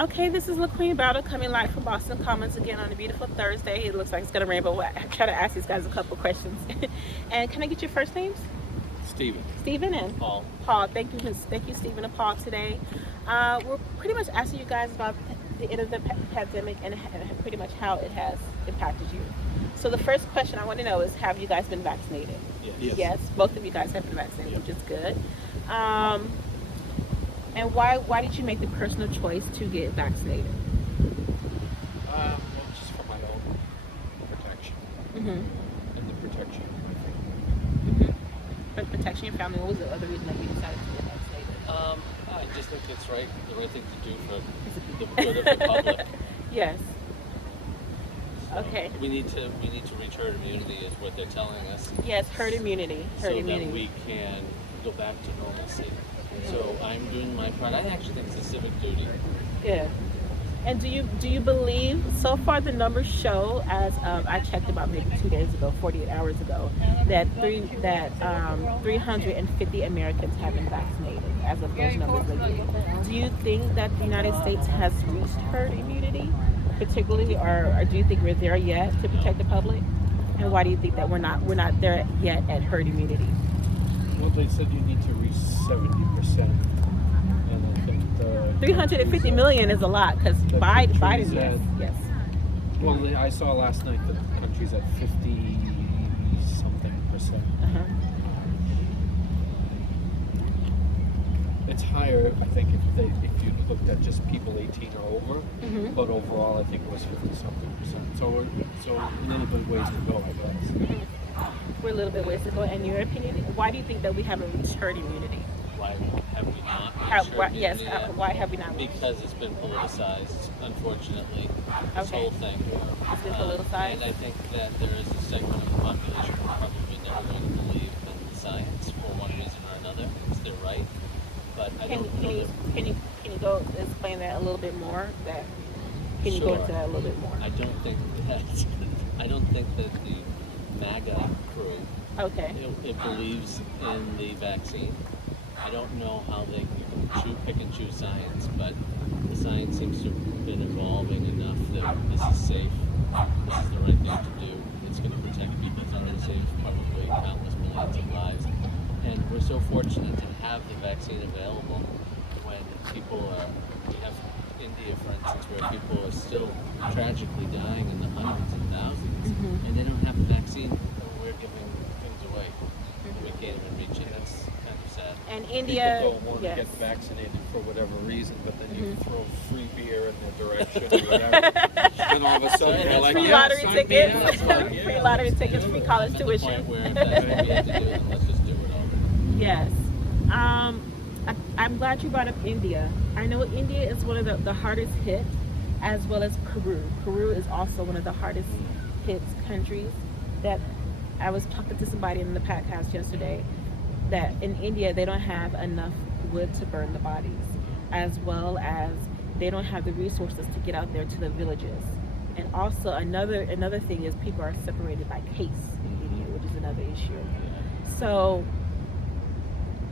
Okay, this is LaQueen Battle coming live from Boston Commons again on a beautiful Thursday. It looks like it's going to rain, but we'll try to ask these guys a couple questions. And can I get your first names? Stephen. Stephen and Paul. Paul. Thank you, thank you, Stephen and Paul. Today, we're pretty much asking you guys about the end of the pandemic and pretty much how it has impacted you. So the first question I want to know is, have you guys been vaccinated? Yes. Yes, both of you guys have been vaccinated, which is good. And why did you make the personal choice to get vaccinated? Just for my own protection Mm-hmm. and the protection of my Mm-hmm. For protection of your family, what was the other reason that you decided to get vaccinated? I just think it's the right thing to do for the good of the public. Yes. So Okay. We need to reach herd immunity, is what they're telling us. Yes, herd immunity. Herd so immunity. that we can go back to normalcy. So I'm doing my part. I actually think it's a civic duty. Yeah. And do you believe, so far the numbers show, as I checked about maybe 2 days ago, 48 hours ago, that 350 Americans have been vaccinated as of those numbers lately. Do you think that the United States has reached herd immunity, particularly, or do you think we're there yet to protect the public? And why do you think that we're not there yet at herd immunity? Well, they said you need to reach 70%, and I think the 350 million is a lot, because Biden, yes. Well, I saw last night that the country's at 50 something percent. Uh-huh. It's higher, I think, if you looked at just people 18 or over, Mhm. but overall, I think it was 50 something percent. So a little bit ways to go, I guess. We're a little bit ways to go. In your opinion, why do you think that we haven't reached herd immunity? Why have we not? Why have we not reached? Because it's been politicized, unfortunately. This Okay. whole thing. It's been politicized? And I think that there is a segment of the population who are probably never going to believe in the science for one reason or another. It's their right. But I don't know that. Can you go explain that a little bit more? Can you go into that a little bit more? I don't think that the MAGA crew Okay. it believes in the vaccine. I don't know how they can pick and choose science, but the science seems to have been evolving enough that this is safe. This is the right thing to do. It's going to protect people. It's going to save probably countless millions of lives. And we're so fortunate to have the vaccine available when we have India, for instance, where people are still tragically dying in the hundreds and thousands, and they don't have the vaccine, and we're giving things away. We can't even reach it. That's kind of sad. And India, People don't want yes. to get vaccinated for whatever reason, but then you throw free beer in their direction or whatever. And all of a sudden they're like, free yeah, lottery sign me tickets, up. It's like, yeah. free lottery tickets, free college At the tuition. point where if that's what we have to do, then let's just do it all. Yes. I'm glad you brought up India. I know India is one of the hardest hit, as well as Peru. Peru is also one of the hardest hit countries. That I was talking to somebody in the podcast yesterday, that in India they don't have enough wood to burn the bodies, as well as they don't have the resources to get out there to the villages. And also another thing is people are separated by caste in India, which is another issue. So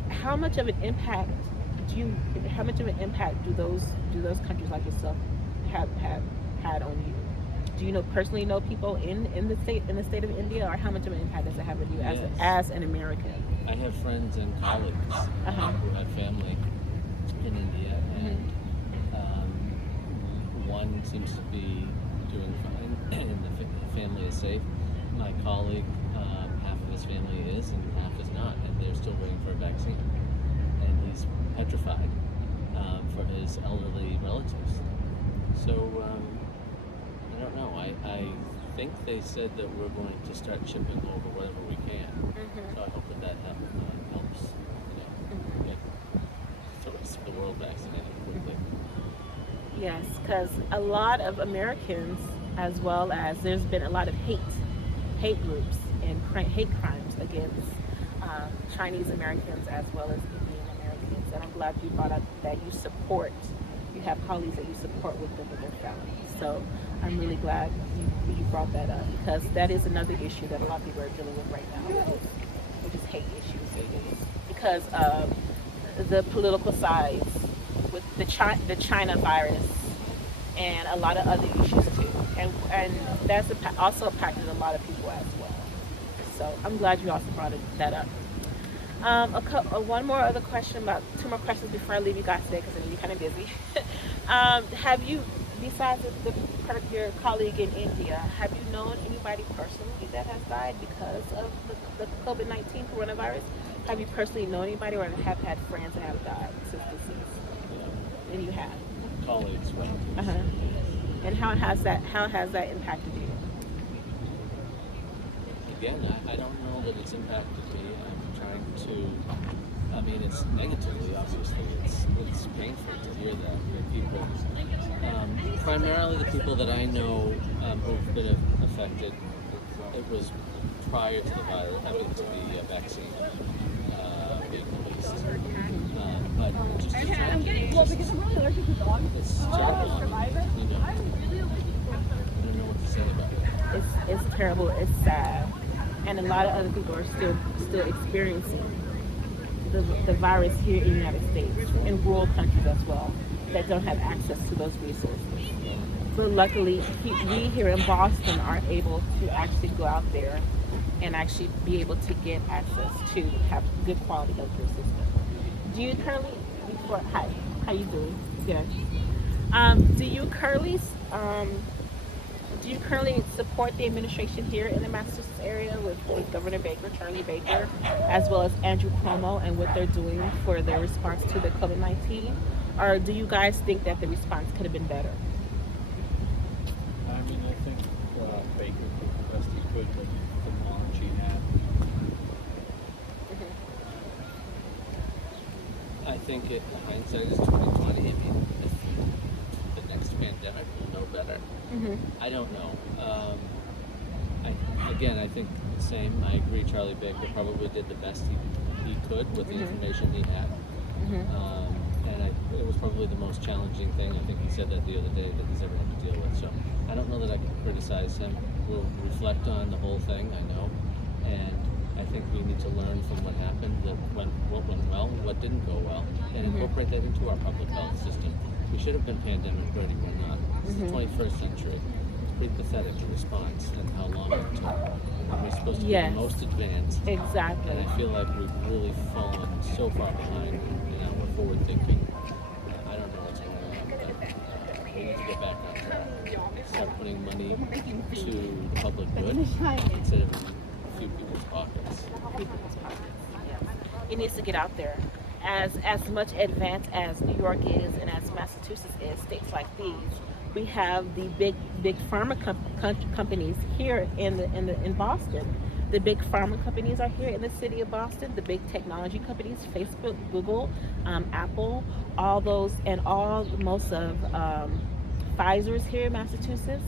how much of an impact do those countries like yourself have had on you? Do you personally know people in the state of India, or how much of an impact does it have on you Yes. as an American? I have friends and colleagues who have family in India, and one seems to be doing fine, and the family is safe. My colleague, half of his family is, and half is not, and they're still waiting for a vaccine. And he's petrified for his elderly relatives. So I don't know. I think they said that we're going to start shipping over whatever we can. So I hope that helps, get the rest of the world vaccinated quickly. Yes, because a lot of Americans, as well as there's been a lot of hate groups and hate crimes against Chinese Americans as well as Indian Americans. And I'm glad you brought up that you have colleagues that you support with them and their families. So I'm really glad you brought that up, because that is another issue that a lot of people are dealing with right now, which is hate issues. Because of the political sides with the China virus and a lot of other issues too. And that's also impacted a lot of people as well. So I'm glad you also brought that up. One more other question, about two more questions before I leave you guys today because I know you're kind of busy. Have you, besides your colleague in India, have you known anybody personally that has died because of the COVID-19 coronavirus? Have you personally known anybody or have had friends that have died since disease? And you have? Colleagues, well. Uh-huh. And how has that impacted you? Again, I don't know that it's impacted me. I'm trying to, I mean, it's negatively, obviously. It's painful to hear that people, primarily the people that I know who've been affected, it was prior to the virus, I mean, to the vaccine being released. But just a tragedy. It's terrible. You know, I don't know what to say about it. It's terrible. It's sad, and a lot of other people are still experiencing the virus here in the United States, in rural countries as well, that don't have access to those resources. But luckily, we here in Boston are able to actually go out there and actually be able to get access to have good quality healthcare system. Do you currently? Hi, how you doing? Good. Do you currently support the administration here in the Massachusetts area with Governor Baker, Charlie Baker, as well as Andrew Cuomo and what they're doing for their response to the COVID-19? Or do you guys think that the response could have been better? I mean, I think Baker did the best he could with the knowledge he had. I think hindsight is 2020. I mean, if the next pandemic will know better. I don't know. I think the same. I agree. Charlie Baker probably did the best he could with the information he had. It was probably the most challenging thing. I think he said that the other day that he's ever had to deal with. So I don't know that I can criticize him. We'll reflect on the whole thing, I know. And I think we need to learn from what happened, what went well, what didn't go well, and incorporate that into our public health system. We should have been pandemic ready, we're not. It's the 21st century. It's pretty pathetic, the response and how long it took. And we're supposed to be the most advanced. Exactly. And I feel like we've really fallen so far behind, and now we're forward thinking. I don't know what's going on, but we need to get back on track. Start putting money to the public good instead of a few people's pockets. It needs to get out there. As much advanced as New York is and as Massachusetts is, states like these, we have the big pharma companies here in Boston. The big pharma companies are here in the city of Boston. The big technology companies, Facebook, Google, Apple, all those, and most of Pfizer's here in Massachusetts.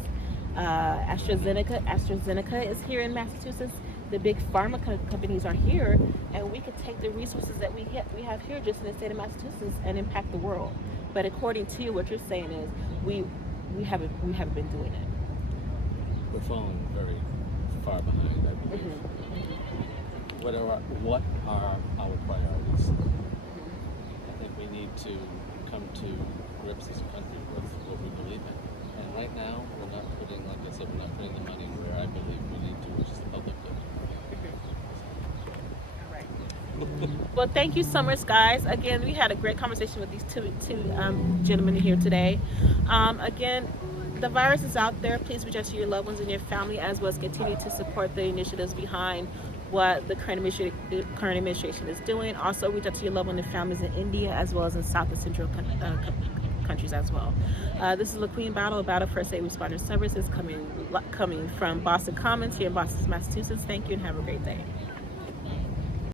AstraZeneca is here in Massachusetts. The big pharma companies are here, and we could take the resources that we have here just in the state of Massachusetts and impact the world. But according to you, what you're saying is we haven't been doing it. We're falling very far behind, I believe. What are our priorities? I think we need to come to grips as a country with what we believe in. And right now, we're not putting, like I said, we're not putting the money where I believe we need to, which is the public good. Well, thank you so much, guys. Again, we had a great conversation with these two gentlemen here today. Again, the virus is out there. Please reach out to your loved ones and your family, as well as continue to support the initiatives behind what the current administration is doing. Also, reach out to your loved ones and families in India, as well as in South and Central countries as well. This is LaQueen Battle, Battle First Aid Responder Services, coming from Boston Commons here in Boston, Massachusetts. Thank you and have a great day.